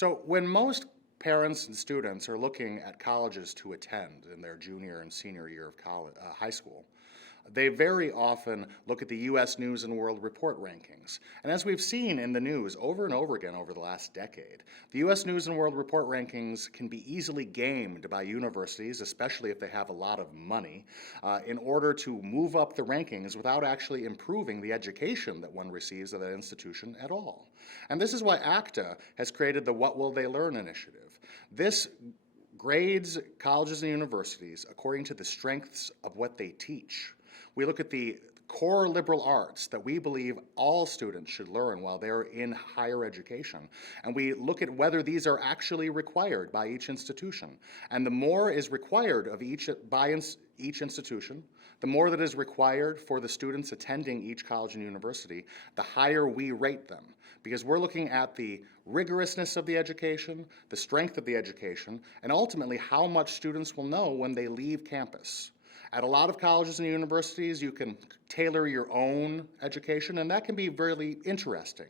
So when most parents and students are looking at colleges to attend in their junior and senior year of college, high school, they very often look at the U.S. News and World Report rankings. And as we've seen in the news over and over again over the last decade, the U.S. News and World Report rankings can be easily gamed by universities, especially if they have a lot of money, in order to move up the rankings without actually improving the education that one receives at that institution at all. And this is why ACTA has created the What Will They Learn initiative. This grades colleges and universities according to the strengths of what they teach. We look at the core liberal arts that we believe all students should learn while they're in higher education. And we look at whether these are actually required by each institution. And the more is required of each institution, the more that is required for the students attending each college and university, the higher we rate them. Because we're looking at the rigorousness of the education, the strength of the education, and ultimately how much students will know when they leave campus. At a lot of colleges and universities, you can tailor your own education, and that can be really interesting.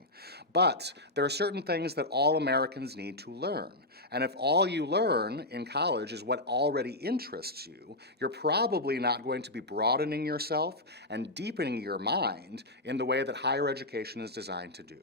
But there are certain things that all Americans need to learn. And if all you learn in college is what already interests you, you're probably not going to be broadening yourself and deepening your mind in the way that higher education is designed to do.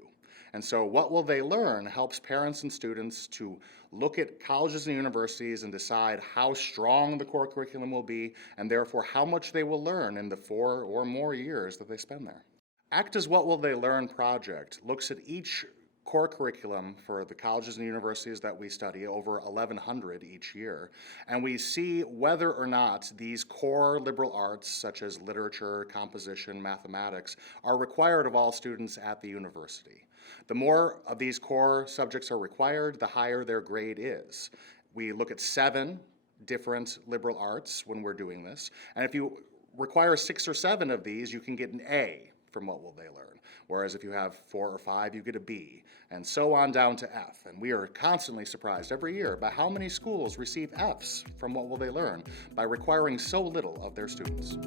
And so What Will They Learn helps parents and students to look at colleges and universities and decide how strong the core curriculum will be and therefore how much they will learn in the 4 or more years that they spend there. ACTA's What Will They Learn project looks at each core curriculum for the colleges and universities that we study, over 1,100 each year, and we see whether or not these core liberal arts, such as literature, composition, mathematics, are required of all students at the university. The more of these core subjects are required, the higher their grade is. We look at 7 different liberal arts when we're doing this, and if you require 6 or 7 of these, you can get an A from What Will They Learn. Whereas if you have 4 or 5, you get a B, and so on down to F. And we are constantly surprised every year by how many schools receive Fs from What Will They Learn by requiring so little of their students.